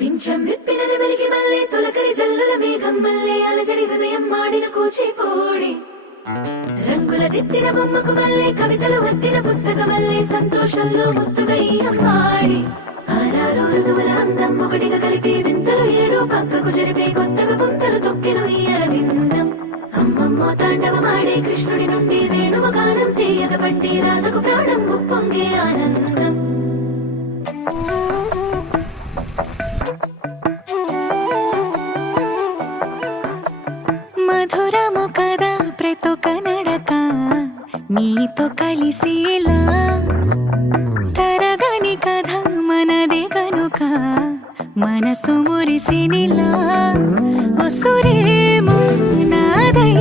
పింఛం విప్పిన నెమలికి మల్లె తొలకరి జల్లుల మేఘం మల్లె అలజడి హృదయం మాడిన కూచిపూడి రంగుల దిద్దిన బొమ్మకు మల్లె కవితలు వద్దిన పుస్తకమల్లె సంతోషంలో ముద్దుగా ఈ అమ్మాడి ఆరారు ఋతువుల అందం ఒకటిగా కలిపి వింతలు ఏడు పక్కకు జరిపే కొత్తగా పుంతలు తొక్కెను ఈ అరవిందం అమ్మమ్మో తాండవమాడే కృష్ణుడి నుండి వేణువ గానం తీయగ పండి రాధకు ప్రాణం ఉప్పొంగే ఆనందం మధురము కదా ప్రతొక నడక నీతో కలిసేలా తరగని కథ మనదే గనుక మనసు మురిసినిలా ఉసురేమో నాదై